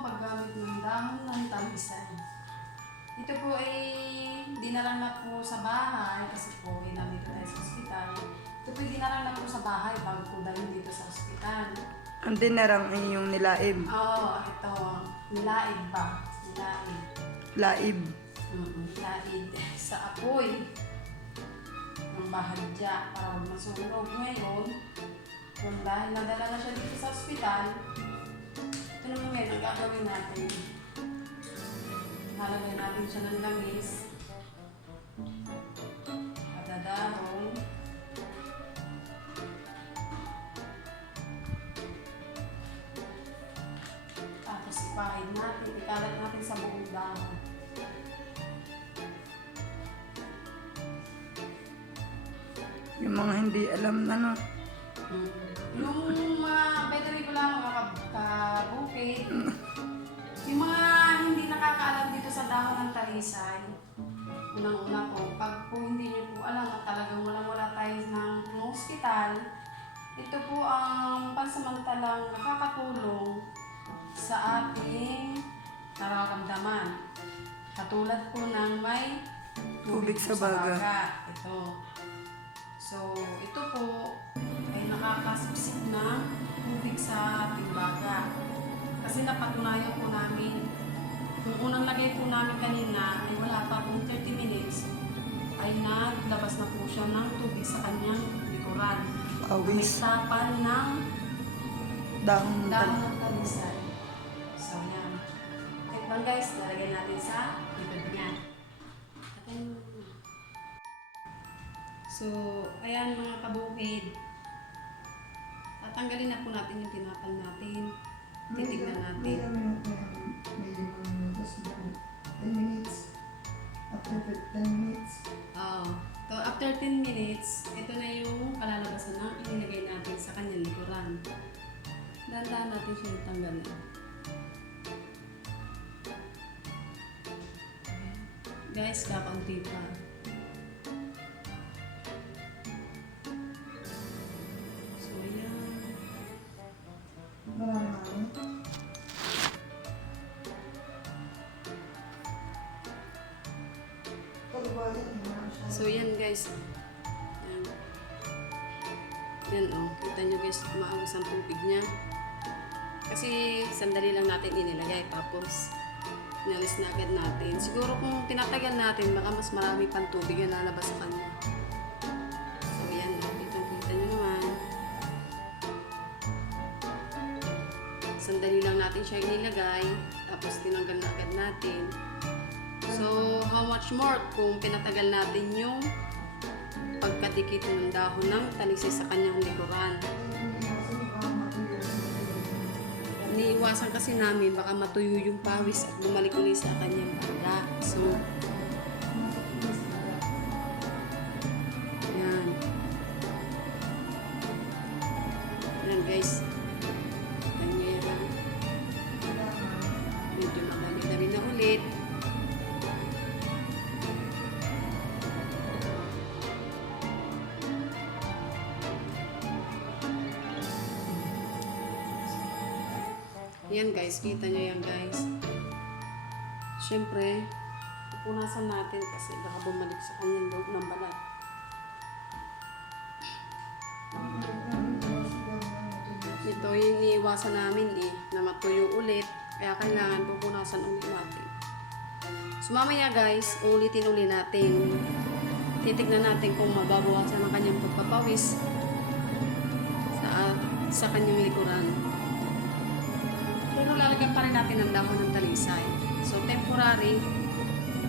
ang paggamit ng dahon ng talisay. Ito po ay dinala na po sa bahay kasi po ay nandito tayo sa ospital. Ito po ay dinala na po sa bahay bago po dalhin dito sa ospital. Ang dinarang ay yung nilaib. Oo, ito. Nilaid ba? Nilaid. Laib. Mm, Nilaid sa apoy ng bahadya para huwag masunog. Ngayon, kung dahil nadala na siya dito sa ospital, naman ngayon ang gagawin natin. Halagay natin siya ng langis. At dadahon. Tapos ipahid natin, ikalat natin sa buong dahon. Yung mga hindi alam ano. Yung mga, by the way ko lang, mga kab- kabukid, yung mga hindi nakakaalam dito sa dahon ng talisay, unang-una po, pag po hindi niyo po alam at talagang walang-wala tayo ng hospital, ito po ang pansamantalang nakakatulong sa ating nararamdaman. Katulad po ng may Tubig sa baga. Ito. So, ito po ay nakakasubsik ng tubig sa ating baga. Kasi napatunayan po namin, yung unang lagay po namin kanina ay wala pa pong 30 minutes, ay naglabas na po siya ng tubig sa kanyang likuran. May Pawis. tapan ng Dahon. ng talisay. So, yan. Wait lang guys, lalagay natin sa likod niya. So, ayan mga kabukid. Tatanggalin na po natin yung tinapal natin. Titignan natin. Maybe one minutes, no, 10 minutes. After 10 minutes, Oh. So, after 10 minutes, ito na yung kalalabasan ng inilagay natin sa kanyang likuran. Dahan-dahan natin siya tanggalin. Guys, kakaunti pa. So, yan guys. Yan. Yan oh. Kita nyo guys, umaagos ang tubig niya. Kasi sandali lang natin inilagay. Tapos, inalis na agad natin. Siguro kung tinatagal natin, baka mas marami pang tubig yung lalabas sa kanya. Natin siya inilagay. Tapos, tinanggal na agad natin. So, how much more kung pinatagal natin yung pagkadikit ng dahon ng talisay sa kanyang likuran. Iniiwasan kasi namin baka matuyo yung pawis at bumalik ulit sa kanyang baga. So, yan. Yan guys. Yan guys, kita nyo yan guys. Siyempre, pupunasan natin kasi baka bumalik sa kanyang loob ng balat. Ito yung iniiwasan namin eh, na matuyo ulit. Kaya kailangan pupunasan ulit natin. So mamaya guys, ulitin ulit natin. Titignan natin kung mababawasan ang kanyang pagpapawis sa, sa kanyang likuran. Lalagyan pa rin natin ng dahon ng talisay. So, temporary,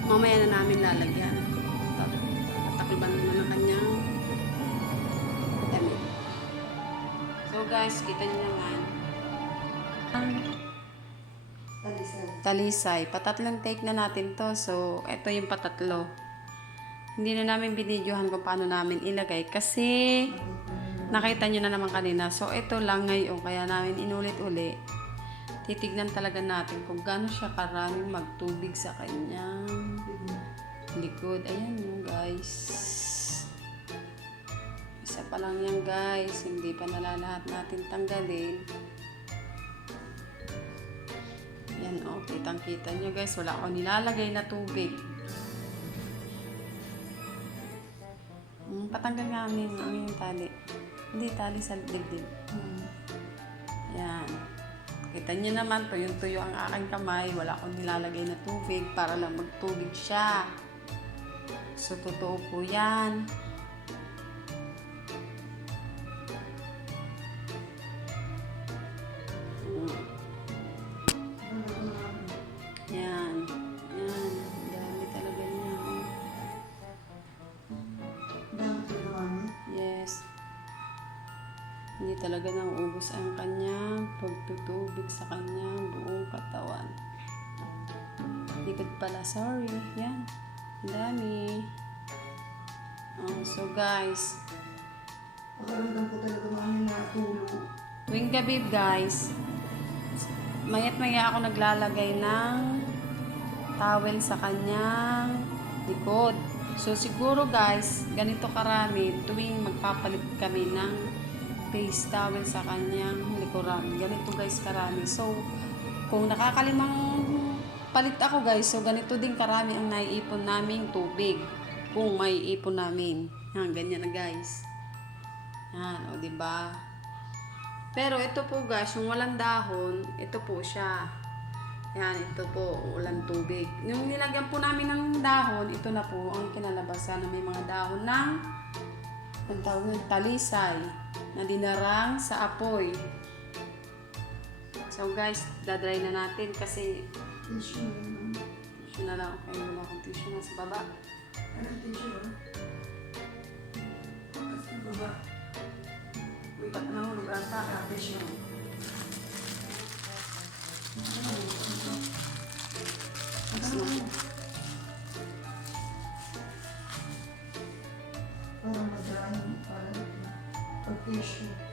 mamaya na namin lalagyan. Tat- Tatakiban na ng kanyang damit. So, guys, kita nyo naman. Ang Talisay. talisay. Patatlong take na natin to. So, ito yung patatlo. Hindi na namin binidyohan kung paano namin ilagay kasi nakita nyo na naman kanina. So, ito lang ngayon. Kaya namin inulit-uli. Titignan talaga natin kung gaano siya karaming magtubig sa kanyang likod. Ayan yung guys. Isa pa lang yan guys. Hindi pa nalalahat natin tanggalin. Yan. O, kitang-kita nyo guys, wala akong nilalagay na tubig. Hmm, patanggal namin ang yung tali. Hindi, tali sa dibdib. Hmm. Kita nyo naman, tuyong-tuyo ang aking kamay. Wala akong nilalagay na tubig para lang magtubig siya. So, totoo po yan. Talaga nauubos ang kanyang pagtutubig sa kanyang buong katawan. Likod pala, sorry. Yan. Ang dami. Oh, so guys, Pakaramdam ko talaga namin na tulo. tuwing gabi guys, mayat maya ako naglalagay ng towel sa kanyang likod. So siguro guys, ganito karami tuwing magpapalit kami ng face towel sa kanyang likuran. Ganito guys karami. So kung nakakalimang palit ako guys, so ganito din karami ang naiipon naming tubig. Kung may ipon namin. Yan, ganyan na guys. Yan, o ba? Pero ito po guys, yung walang dahon, ito po siya. Yan, ito po, walang tubig. Yung nilagyan po namin ng dahon, ito na po ang kinalabasan na may mga dahon ng ang tawag ng talisay na dinarang sa apoy. So guys, dadry na natin kasi Tissue na na lang. Okay, wala akong tissue na sa baba. Anong tissue ah? Kasi baba. Wait, at nahulog ata. Tissue. Tapos na. Para pag tissue.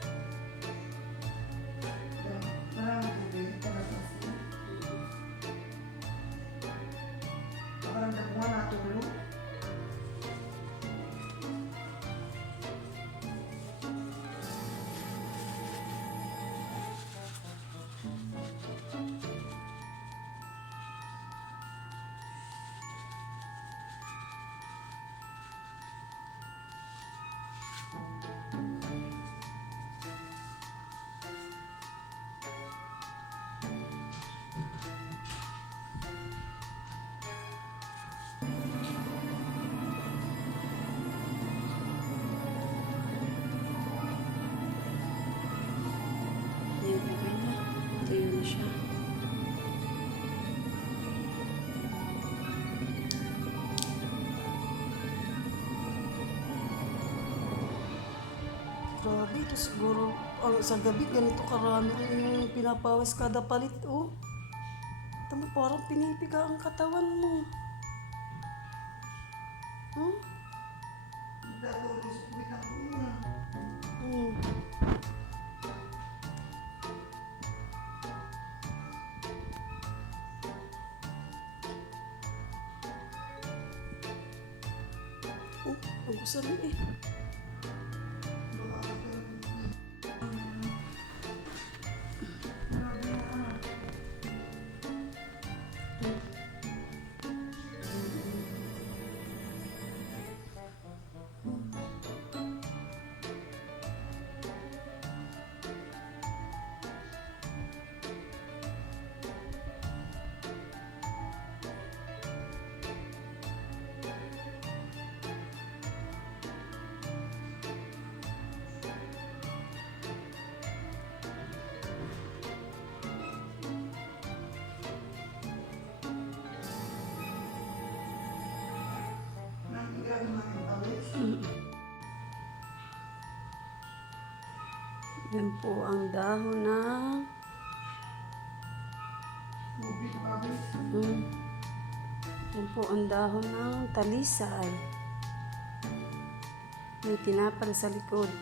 Grabe, ito siguro ang sa gabi ganito karami ang pinapawis kada palit oh. Tama parang pinipiga ang katawan mo. Hmm? Hmm. Oh, ang gusto eh. Yan po ang dahon ng. Hmm. Yan po ang dahon ng talisay. May tinapal sa likod.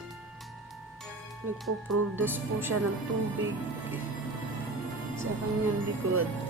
Nagpo-produce po siya ng tubig sa kanyang likod.